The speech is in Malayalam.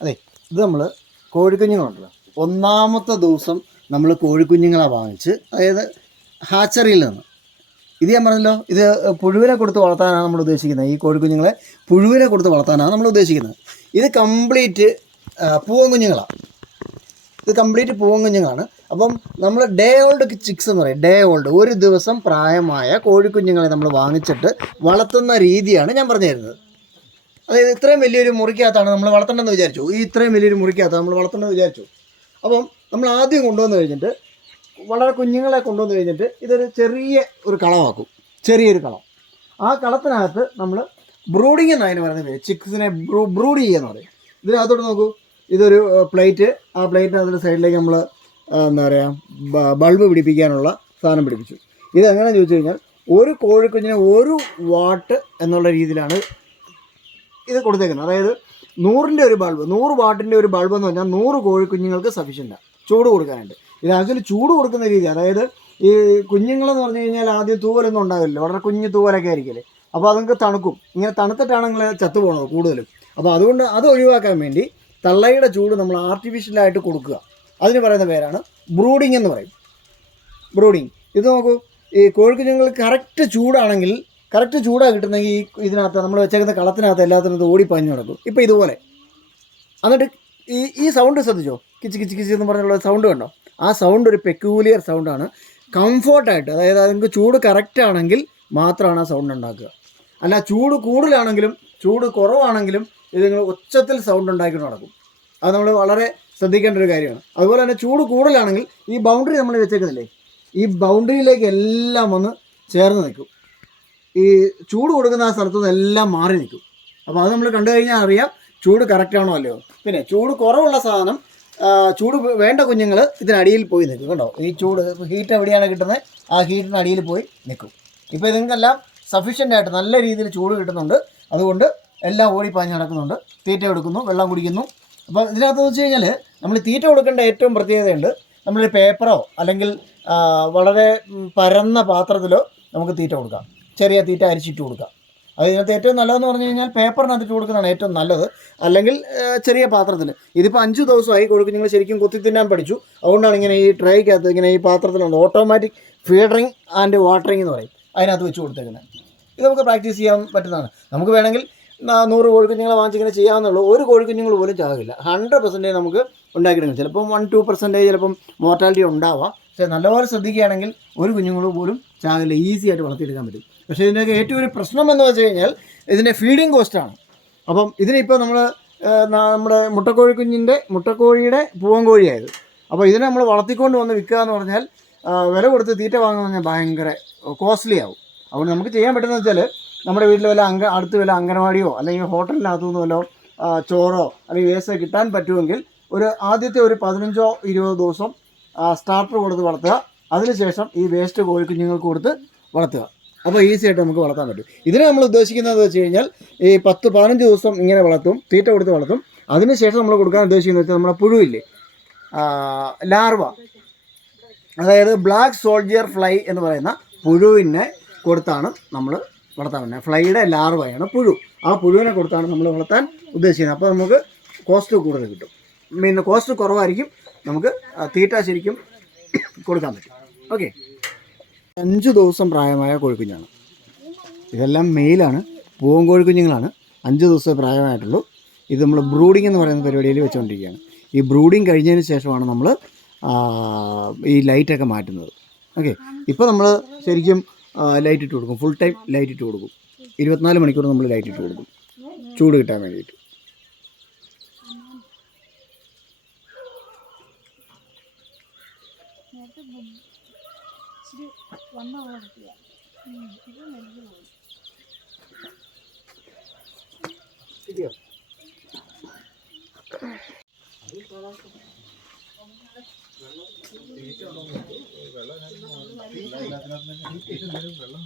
അതെ, ഇത് നമ്മൾ കോഴിക്കുഞ്ഞുങ്ങളുണ്ടല്ലോ, ഒന്നാമത്തെ ദിവസം നമ്മൾ കോഴിക്കുഞ്ഞുങ്ങളെ വാങ്ങിച്ച്, അതായത് ഹാച്ചറിയിൽ നിന്ന്. ഇത് ഞാൻ പറഞ്ഞല്ലോ, ഇത് പുഴുവിനെ കൊടുത്ത് വളർത്താനാണ് നമ്മൾ ഉദ്ദേശിക്കുന്നത്. ഈ കോഴിക്കുഞ്ഞുങ്ങളെ പുഴുവിനെ കൊടുത്ത് വളർത്താനാണ് നമ്മൾ ഉദ്ദേശിക്കുന്നത്. ഇത് കംപ്ലീറ്റ് പൂവൻ കുഞ്ഞുങ്ങളാണ്. ഇത് കംപ്ലീറ്റ് പൂവൻ കുഞ്ഞുങ്ങളാണ്. അപ്പം നമ്മൾ ഡേ ഓൾഡ് ചിക്സ് എന്ന് പറയും. ഡേ ഓൾഡ്, ഒരു ദിവസം പ്രായമായ കോഴിക്കുഞ്ഞുങ്ങളെ നമ്മൾ വാങ്ങിച്ചിട്ട് വളർത്തുന്ന രീതിയാണ് ഞാൻ പറഞ്ഞു തരുന്നത്. അതായത് ഇത്രയും വലിയൊരു മുറിക്കകത്താണ് നമ്മൾ വളർത്തേണ്ടതെന്ന് വിചാരിച്ചു. ഈ ഇത്രയും വലിയൊരു മുറിക്കകത്ത് നമ്മൾ വളർത്തേണ്ടതെന്ന് വിചാരിച്ചു. അപ്പം നമ്മൾ ആദ്യം കൊണ്ടുവന്ന് കഴിഞ്ഞിട്ട്, വളരെ കുഞ്ഞുങ്ങളെ കൊണ്ടുവന്ന് കഴിഞ്ഞിട്ട് ഇതൊരു ചെറിയ ഒരു കളമാക്കും, ചെറിയൊരു കളം. ആ കളത്തിനകത്ത് നമ്മൾ ബ്രൂഡിങ് എന്നതിന് പറയുന്നത് പേര്, ചിക്സിനെ ബ്രൂഡ് ചെയ്യുകയെന്ന് പറയും. ഇതിനകത്തോട്ട് നോക്കൂ, ഇതൊരു പ്ലേറ്റ്. ആ പ്ലേറ്റിനകത്ത് സൈഡിലേക്ക് നമ്മൾ എന്താ പറയുക, ബൾബ് പിടിപ്പിക്കാനുള്ള സാധനം പിടിപ്പിച്ചു. ഇതെങ്ങനെയാണെന്ന് ചോദിച്ചു കഴിഞ്ഞാൽ, ഒരു കോഴിക്കുഞ്ഞിന് 1 വാട്ട് എന്നുള്ള രീതിയിലാണ് ഇത് കൊടുത്തേക്കുന്നത്. അതായത് 100-ൻ്റെ ഒരു ബൾബ്, 100 വാട്ടിൻ്റെ ഒരു ബൾബ് എന്ന് പറഞ്ഞാൽ 100 കോഴിക്കുഞ്ഞുങ്ങൾക്ക് സഫീഷ്യൻ്റാണ് ചൂട് കൊടുക്കാനായിട്ട്. ഇത് ആക്ച്വലി ചൂട് കൊടുക്കുന്ന രീതി, അതായത് ഈ കുഞ്ഞുങ്ങളെന്ന് പറഞ്ഞു കഴിഞ്ഞാൽ ആദ്യം തൂവലൊന്നും ഉണ്ടാവില്ല, വളരെ കുഞ്ഞു തൂവലൊക്കെ ആയിരിക്കില്ലേ. അപ്പോൾ അതൊക്കെ തണുക്കും. ഇങ്ങനെ തണുത്തിട്ടാണെങ്കിൽ ചത്തുപോകണത് കൂടുതലും. അപ്പോൾ അതുകൊണ്ട് അത് ഒഴിവാക്കാൻ വേണ്ടി തള്ളയുടെ ചൂട് നമ്മൾ ആർട്ടിഫിഷ്യലായിട്ട് കൊടുക്കുക. അതിന് പറയുന്ന പേരാണ് ബ്രൂഡിങ് എന്ന് പറയും. ബ്രൂഡിങ്. ഇത് നോക്കൂ, ഈ കോഴിക്കുഞ്ഞുങ്ങൾക്ക് കറക്റ്റ് ചൂടാണെങ്കിൽ, കറക്റ്റ് ചൂടാണ് കിട്ടുന്നെങ്കിൽ ഈ ഇതിനകത്ത് നമ്മൾ വെച്ചേക്കുന്ന കളത്തിനകത്ത് എല്ലാത്തിനും ഓടിപ്പാഞ്ഞു നടക്കും. ഇപ്പോൾ ഇതുപോലെ. എന്നിട്ട് ഈ സൗണ്ട് ശ്രദ്ധിച്ചോ, കിച്ച് കിച്ച് കിച്ച് എന്ന് പറഞ്ഞുള്ള സൗണ്ട് കണ്ടോ? ആ സൗണ്ട് ഒരു പെക്യൂലിയർ സൗണ്ടാണ്. കംഫോർട്ടായിട്ട്, അതായത് അതിങ്ങൾക്ക് ചൂട് കറക്റ്റ് ആണെങ്കിൽ മാത്രമാണ് ആ സൗണ്ട് ഉണ്ടാക്കുക. അല്ല ചൂട് കൂടുതലാണെങ്കിലും ചൂട് കുറവാണെങ്കിലും ഇത് നിങ്ങൾ ഉച്ചത്തിൽ സൗണ്ട് ഉണ്ടാക്കിയിട്ട് നടക്കും. അത് നമ്മൾ വളരെ ശ്രദ്ധിക്കേണ്ട ഒരു കാര്യമാണ്. അതുപോലെ തന്നെ ചൂട് കൂടുതലാണെങ്കിൽ ഈ ബൗണ്ടറി നമ്മൾ വെച്ചേക്കുന്നില്ലേ, ഈ ബൗണ്ടറിയിലേക്ക് എല്ലാം വന്ന് ചേർന്ന് നിൽക്കും. ഈ ചൂട് കൊടുക്കുന്ന ആ സ്ഥലത്തു നിന്ന് എല്ലാം മാറി നിൽക്കും. അപ്പോൾ അത് നമ്മൾ കണ്ടു കഴിഞ്ഞാൽ അറിയാം ചൂട് കറക്റ്റാണോ അല്ലയോ. പിന്നെ ചൂട് കുറവുള്ള സാധനം, ചൂട് വേണ്ട കുഞ്ഞുങ്ങൾ ഇതിനടിയിൽ പോയി നിൽക്കും. കണ്ടോ, ഈ ചൂട് ഹീറ്റ് എവിടെയാണ് കിട്ടുന്നത്, ആ ഹീറ്റിന് അടിയിൽ പോയി നിൽക്കും. ഇപ്പോൾ ഇതെല്ലാം സഫീഷ്യൻ്റായിട്ട് നല്ല രീതിയിൽ ചൂട് കിട്ടുന്നുണ്ട്. അതുകൊണ്ട് എല്ലാം ഓടിപ്പാഞ്ഞ് നടക്കുന്നുണ്ട്. തീറ്റ എടുക്കുന്നു, വെള്ളം കുടിക്കുന്നു. അപ്പോൾ ഇതിനകത്ത് വെച്ച് കഴിഞ്ഞാൽ നമ്മൾ തീറ്റ കൊടുക്കേണ്ട ഏറ്റവും പ്രത്യേകതയുണ്ട്. നമ്മളൊരു പേപ്പറോ അല്ലെങ്കിൽ വളരെ പരന്ന പാത്രത്തിലോ നമുക്ക് തീറ്റ കൊടുക്കാം. ചെറിയ തീറ്റ അരിച്ചിട്ട് കൊടുക്കാം. അത് ഇതിനകത്ത് ഏറ്റവും നല്ലതെന്ന് പറഞ്ഞു കഴിഞ്ഞാൽ പേപ്പറിനകത്തിട്ട് കൊടുക്കുന്നതാണ് ഏറ്റവും നല്ലത്. അല്ലെങ്കിൽ ചെറിയ പാത്രത്തിൽ. ഇതിപ്പോൾ 5 ദിവസമായി കോഴിക്കുഞ്ഞുങ്ങൾ ശരിക്കും കൊത്തി തിന്നാൻ പഠിച്ചു. അതുകൊണ്ടാണ് ഇങ്ങനെ ഈ ട്രേക്കകത്ത് ഇങ്ങനെ ഈ പാത്രത്തിലുണ്ട് ഓട്ടോമാറ്റിക് ഫീഡറിങ് ആൻഡ് വാട്ടറിങ് എന്ന് പറയും, അതിനകത്ത് വെച്ച് കൊടുത്തേക്കുന്നത്. ഇത് നമുക്ക് പ്രാക്ടീസ് ചെയ്യാൻ പറ്റുന്നതാണ്. നമുക്ക് വേണമെങ്കിൽ 100 കോഴിക്കുഞ്ഞുങ്ങളെ വാങ്ങിച്ചിങ്ങനെ ചെയ്യാവുന്നുള്ളൂ. ഒരു കോഴിക്കുഞ്ഞുങ്ങൾ പോലും ചാകില്ല. 100% നമുക്ക് ഉണ്ടാക്കിയെടുക്കും. ചിലപ്പം 1-2% ചിലപ്പം മോർട്ടാലിറ്റി ഉണ്ടാവാം. പക്ഷേ നല്ലപോലെ ശ്രദ്ധിക്കുകയാണെങ്കിൽ ഒരു കുഞ്ഞുങ്ങൾ പോലും ചാകില്ല, ഈസി ആയിട്ട് വളർത്തിയെടുക്കാൻ പറ്റും. പക്ഷേ ഇതിൻ്റെയൊക്കെ ഏറ്റവും ഒരു പ്രശ്നം എന്ന് വെച്ച് കഴിഞ്ഞാൽ ഇതിൻ്റെ ഫീഡിങ് കോസ്റ്റാണ്. അപ്പം ഇതിനിപ്പോൾ നമ്മൾ നമ്മുടെ മുട്ടക്കോഴിയുടെ പൂവൻ കോഴിയായത്. അപ്പോൾ ഇതിനെ നമ്മൾ വളർത്തിക്കൊണ്ട് വന്ന് വിൽക്കുക എന്ന് പറഞ്ഞാൽ, വില കൊടുത്ത് തീറ്റ വാങ്ങുക പറഞ്ഞാൽ ഭയങ്കര കോസ്റ്റ്ലി ആവും. അതുകൊണ്ട് നമുക്ക് ചെയ്യാൻ പറ്റുന്നത് വെച്ചാൽ, നമ്മുടെ വീട്ടിൽ വല്ല അടുത്ത് വല്ല അംഗനവാടിയോ അല്ലെങ്കിൽ ഹോട്ടലിനകത്തുനിന്ന് വല്ലോ ചോറോ അല്ലെങ്കിൽ വേസ്റ്റോ കിട്ടാൻ പറ്റുമെങ്കിൽ ആദ്യത്തെ ഒരു 15-20 ദിവസം സ്റ്റാർട്ടർ കൊടുത്ത് വളർത്തുക. അതിനുശേഷം ഈ വേസ്റ്റ് കോഴിക്കുഞ്ഞുങ്ങൾക്ക് കൊടുത്ത് വളർത്തുക. അപ്പോൾ ഈസി ആയിട്ട് നമുക്ക് വളർത്താൻ പറ്റും. ഇതിനെ നമ്മൾ ഉദ്ദേശിക്കുന്നത് വെച്ച് കഴിഞ്ഞാൽ, ഈ 10-15 ദിവസം ഇങ്ങനെ വളർത്തും, തീറ്റ കൊടുത്ത് വളർത്തും. അതിനുശേഷം നമ്മൾ കൊടുക്കാൻ ഉദ്ദേശിക്കുന്നത് വെച്ചാൽ നമ്മുടെ പുഴുവില്ലേ, ലാർവ, അതായത് ബ്ലാക്ക് സോൾജിയർ ഫ്ലൈ എന്ന് പറയുന്ന പുഴുവിനെ കൊടുത്താണ് നമ്മൾ വളർത്താൻ പറ്റുന്നത്. ഫ്ലൈയുടെ ലാർവയാണ് പുഴു. ആ പുഴുവിനെ കൊടുത്താണ് നമ്മൾ വളർത്താൻ ഉദ്ദേശിക്കുന്നത്. അപ്പോൾ നമുക്ക് കോസ്റ്റ് കൂടുതൽ കിട്ടും. പിന്നെ കോസ്റ്റ് കുറവായിരിക്കും, നമുക്ക് തീറ്റ ശരിക്കും കൊടുക്കാൻ പറ്റും. ഓക്കെ, 5 ദിവസം പ്രായമായ കോഴിക്കുഞ്ഞാണ്. ഇതെല്ലാം മെയിലാണ്, പൂവൻ കോഴിക്കുഞ്ഞുങ്ങളാണ്. 5 ദിവസമേ പ്രായമായിട്ടുള്ളൂ. ഇത് നമ്മൾ ബ്രൂഡിംഗ് എന്ന് പറയുന്ന പരിപാടിയിൽ വെച്ചുകൊണ്ടിരിക്കുകയാണ്. ഈ ബ്രൂഡിങ് കഴിഞ്ഞതിന് ശേഷമാണ് നമ്മൾ ഈ ലൈറ്റൊക്കെ മാറ്റുന്നത്. ഓക്കെ, ഇപ്പോൾ നമ്മൾ ശരിക്കും ലൈറ്റ് ഇട്ട് കൊടുക്കും, ഫുൾ ടൈം ലൈറ്റ് ഇട്ട് കൊടുക്കും. 24 മണിക്കൂർ നമ്മൾ ലൈറ്റ് ഇട്ട് കൊടുക്കും, ചൂട് കിട്ടാൻ വേണ്ടിയിട്ട്. വെള്ളം